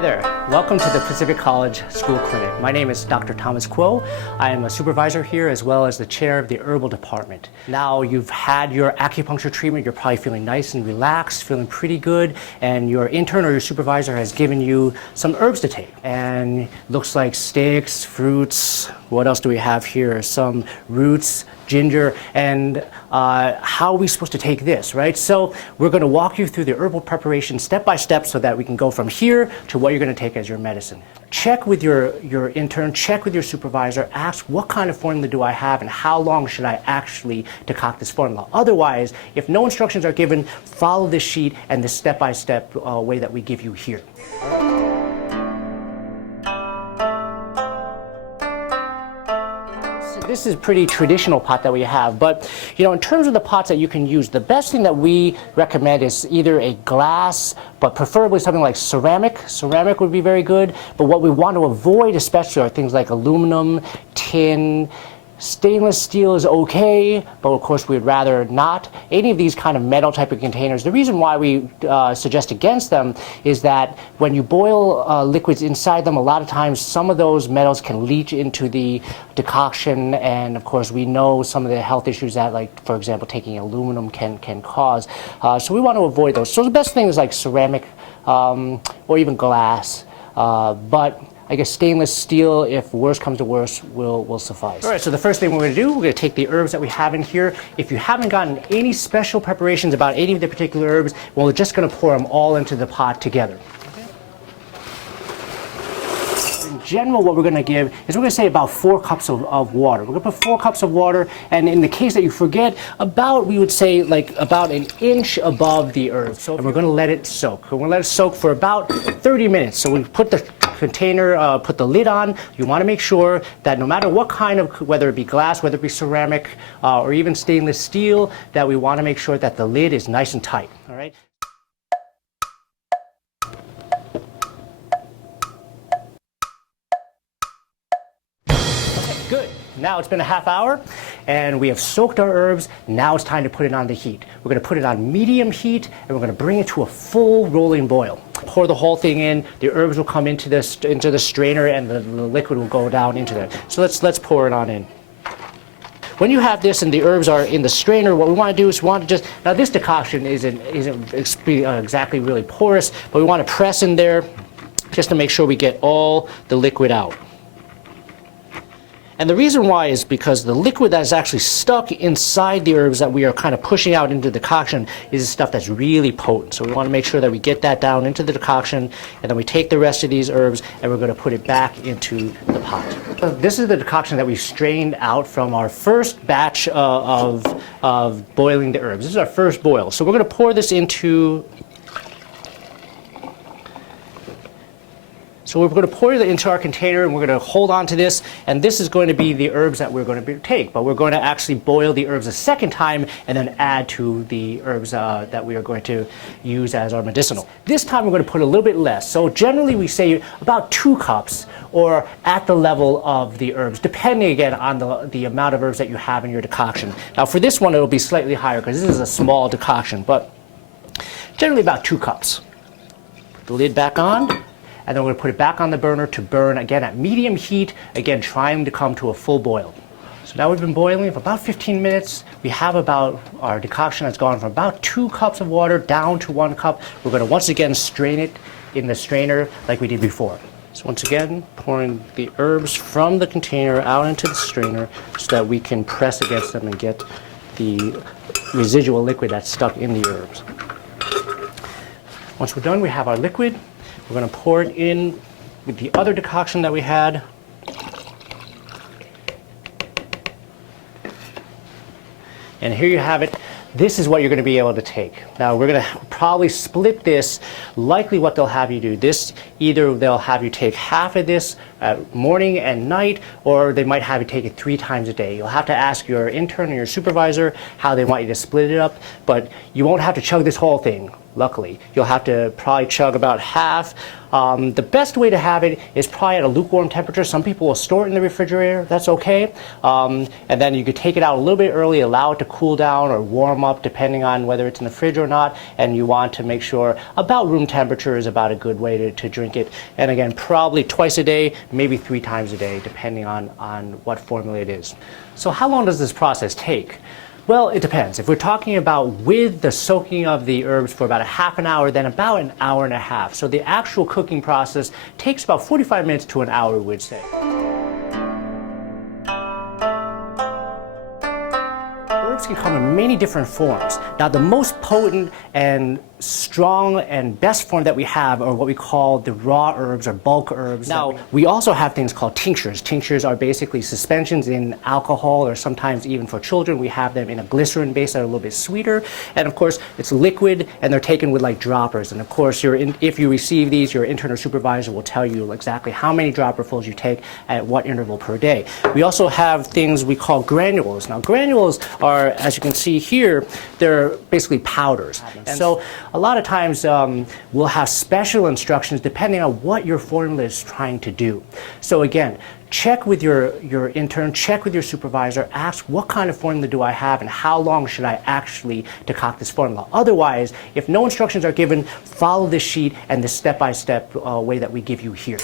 Hi there, welcome to the Pacific College School Clinic. My name is Dr. Thomas Kouo. I am a supervisor here as well as the chair of the Herbal department. Now you've had your acupuncture treatment, you're probably feeling nice and relaxed, feeling pretty good, and your intern or your supervisor has given you some herbs to take. And looks like sticks, fruits, what else do we have here? Some roots, ginger, and how are we supposed to take this, right? So we're going to walk you through the herbal preparation step by step so that we can go from here to what you're going to take as your medicine. Check with your intern, check with your supervisor, ask what kind of formula do I have and how long should I actually decoct this formula. Otherwise, if no instructions are given, follow this sheet and the step-by-step way that we give you here. This is a pretty traditional pot that we have, but in terms of the pots that you can use, the best thing that we recommend is either a glass, but preferably something like ceramic. Ceramic would be very good, but what we want to avoid especially are things like aluminum, tin. Stainless steel is okay, but of course we'd rather not. Any of these kind of metal type of containers, the reason why we suggest against them is that when you boil liquids inside them, a lot of times some of those metals can leach into the decoction, and of course we know some of the health issues that, like for example, taking aluminum can cause. So we want to avoid those. So the best thing is like ceramic or even glass, but I guess stainless steel, if worse comes to worse, will suffice. All right, so the first thing we're going to do, we're going to take the herbs that we have in here. If you haven't gotten any special preparations about any of the particular herbs, well, we're just going to pour them all into the pot together. In general, what we're going to give is we're going to say about 4 cups of water. We're going to put 4 cups of water, and in the case that you forget, we would say like about an inch above the herbs. So, and we're going to let it soak. We're going to let it soak for about 30 minutes. So we put the container, put the lid on. You want to make sure that no matter what kind of, whether it be glass, whether it be ceramic, or even stainless steel, that we want to make sure that the lid is nice and tight. All right. Good. Now it's been a half hour and we have soaked our herbs. Now it's time to put it on the heat. We're going to put it on medium heat and we're going to bring it to a full rolling boil. Pour the whole thing in. The herbs will come into the strainer and the liquid will go down into there. So let's pour it on in. When you have this and the herbs are in the strainer, what we want to do is now this decoction isn't exactly really porous, but we want to press in there just to make sure we get all the liquid out. And the reason why is because the liquid that is actually stuck inside the herbs that we are kind of pushing out into the decoction is stuff that's really potent. So we want to make sure that we get that down into the decoction, and then we take the rest of these herbs and we're going to put it back into the pot. So this is the decoction that we strained out from our first batch of boiling the herbs. This is our first boil. So we're going to pour this into So we're going to pour it into our container and we're going to hold on to this, and this is going to be the herbs that we're going to take, but we're going to actually boil the herbs a second time and then add to the herbs that we are going to use as our medicinal. This time we're going to put a little bit less. So generally we say about 2 cups or at the level of the herbs, depending again on the amount of herbs that you have in your decoction. Now for this one it'll be slightly higher because this is a small decoction, but generally about 2 cups. Put the lid back on. And then we're going to put it back on the burner to burn again at medium heat, again trying to come to a full boil. So now we've been boiling for about 15 minutes. We have our decoction has gone from about 2 cups of water down to 1 cup. We're going to once again strain it in the strainer like we did before. So once again, pouring the herbs from the container out into the strainer so that we can press against them and get the residual liquid that's stuck in the herbs. Once we're done, we have our liquid. We're going to pour it in with the other decoction that we had. And here you have it. This is what you're going to be able to take. Now we're going to probably split this. Likely what they'll have you do, either they'll have you take half of this morning and night, or they might have you take it 3 times a day. You'll have to ask your intern or your supervisor how they want you to split it up, but you won't have to chug this whole thing. luckily. You'll have to probably chug about half. The best way to have it is probably at a lukewarm temperature. Some people will store it in the refrigerator. That's okay. And then you could take it out a little bit early, allow it to cool down or warm up depending on whether it's in the fridge or not. And you want to make sure about room temperature is about a good way to drink it. And again, probably twice a day, maybe 3 times a day, depending on what formula it is. So how long does this process take? Well, it depends. If we're talking about with the soaking of the herbs for about a half an hour, then about an hour and a half. So the actual cooking process takes about 45 minutes to an hour, we'd say. Herbs can come in many different forms. Now, the most potent and strong and best form that we have are what we call the raw herbs or bulk herbs. Now, we also have things called tinctures. Tinctures are basically suspensions in alcohol, or sometimes even for children, we have them in a glycerin base that are a little bit sweeter. And of course, it's liquid and they're taken with like droppers. And of course, if you receive these, your intern or supervisor will tell you exactly how many dropperfuls you take at what interval per day. We also have things we call granules. Now, granules are, as you can see here, they're basically powders. And so a lot of times we'll have special instructions depending on what your formula is trying to do. So again, check with your intern, check with your supervisor, ask what kind of formula do I have and how long should I actually decoct this formula. Otherwise, if no instructions are given, follow this sheet and the step-by-step way that we give you here.